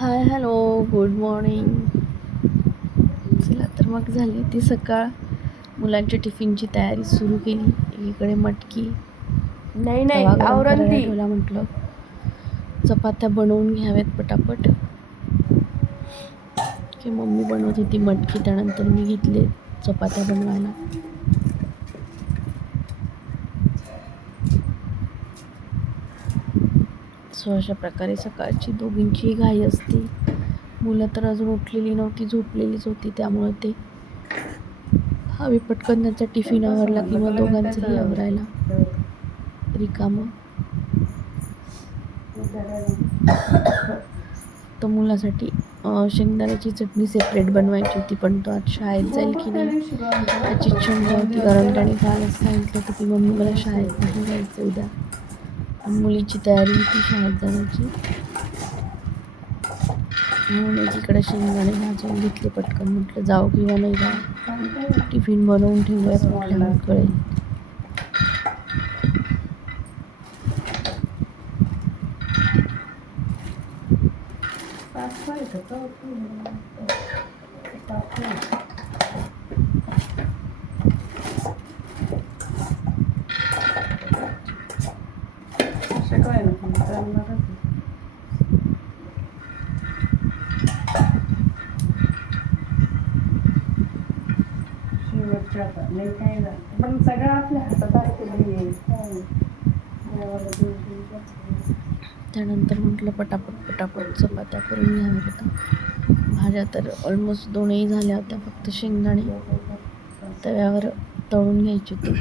Hi hello good morning. चला तर मग झाली ती सकाळ. मुलांच्या टिफिनची तयारी सुरू केली. एकीकडे मटकी, तवा गरम करायला ठेवला. म्हटलं चपात्या बनवून घ्याव्यात पटापट. की मम्मी बनवत होती मटकी, त्यानंतर मी घेतले चपात्या बनवायला. सो अशा प्रकारे सकाळची दोघींची घाई असते. मुलं तर अजून उठलेली नव्हती, झोपलेलीच होती. त्यामुळे ते हवी पटकन त्यांचा टिफिन आवरला की मग दोघांचंही आवरायला रिकामं. तर मुलासाठी शेंगदाण्याची चटणी सेपरेट बनवायची होती, पण तो आज शाळेत जाईल की नाही त्याची शंका होती. कारण त्याने कालच सांगितलं होतं की मम्मी मला शाळेत नाही जायचं उद्या. मुलीची तयारी होती शाळेत जाण्याची, म्हणून एकीकडे शेंगदाणे भाजून घेतले पटकन. म्हटलं जाऊ किंवा नाही जाऊ, टिफिन बनवून ठेवूयात, म्हटल्यावर कळेल. पण सगळं आपल्या हातात असते. त्यानंतर म्हटलं पटापट चपात्या करून घ्याव्या होत्या. भाज्या तर ऑलमोस्ट दोनही झाल्या होत्या, फक्त शेंगदाणे तव्यावर तळून घ्यायची होती.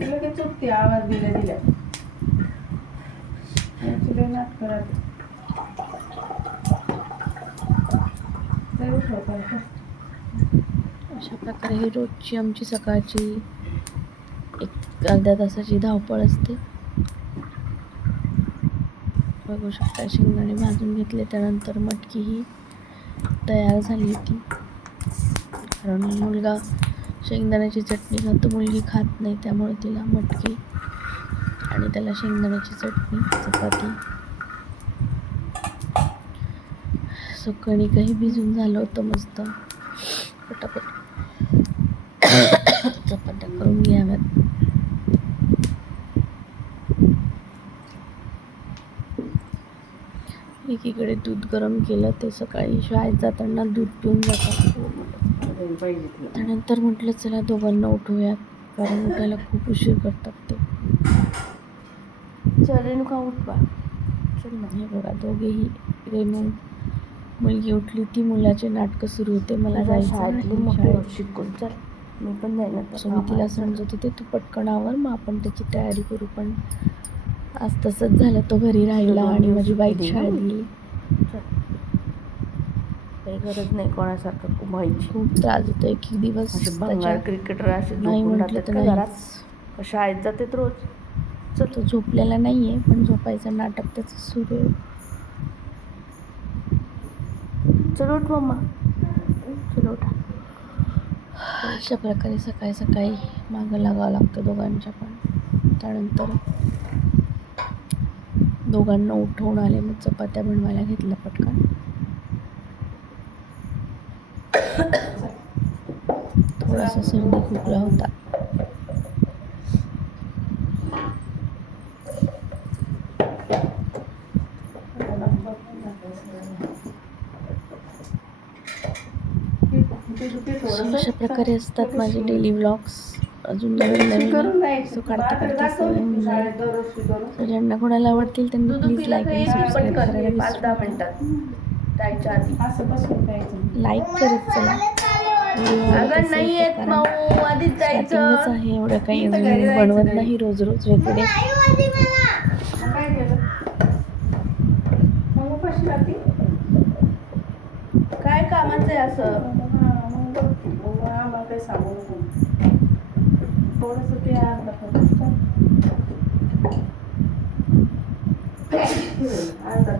लगेच चुकते आवाज दिल्या नाट करत अशा प्रकारे ही रोजची आमची सकाळची एक अर्ध्या तासाची धावपळ असते. बघू शकता शेंगदाणे भाजून घेतले. त्यानंतर मटकी ही तयार झाली होती. कारण मुलगा शेंगदाण्याची चटणी खातो, मुलगी खात नाही. त्यामुळे तिला मटकी आणि त्याला शेंगदाण्याची चटणी, चपाती. सो कणिकही भिजून झालं होतं मस्त. पटापट चपात्या करून घ्याव्यात. एकीकडे दूध गरम केलं, ते सकाळी शाळेत जाताना दूध पिऊन जातात. त्यानंतर म्हटलं चला दोघांना उठवूयात, कारण उठायला खूप उशीर करतात ते. चल रेणू का उठवा, चल ना. हे बघा दोघेही, रेणू मुलगी उठली, ती मुलाचे नाटकं सुरू होते. मला जायचं शाळेत शिकून, चल मी पण जायला. सो मी तिला समजत होते तू पटकन आवर, मग आपण त्याची तयारी करू. पण आज तसंच झालं, तो घरी राहिला आणि माझी बाईक शाळेत गेली. काही गरज नाही कोणासारखं व्हायची. खूप त्रास होतो एक दिवस. क्रिकेटर असे नाही म्हटलं तर नाही. शाळेत जाते रोज. चल तो झोपलेला नाही आहे, पण झोपायचं नाटक त्याचं सुरू आहे. चल उठ मम्मा, चल उठा. अशा प्रकारे सकाळी सकाळी मागं लागावं लागतं दोघांच्या पण. त्यानंतर दोघांना उठवून आले, मग चपात्या बनवायला घेतल्या पटकन. थोडासा सर्दी खोकला होता. अशा प्रकारे असतात माझे डेली व्लॉग्स. अजून नवीन सो काढता सवय होऊन जाईल. ज्यांना कोणाला आवडतील त्यांनी प्लीज लाईक आणि सबस्क्राईब करायला विसरू नका. लाईक करत चला. स्टार्टिंगच आहे, एवढं काही अजून बनवत नाही रोज रोज वगैरे. काय कामाचं आहे असं, आम्हाला काही सांगू नको. थोडंसं ते अर्धा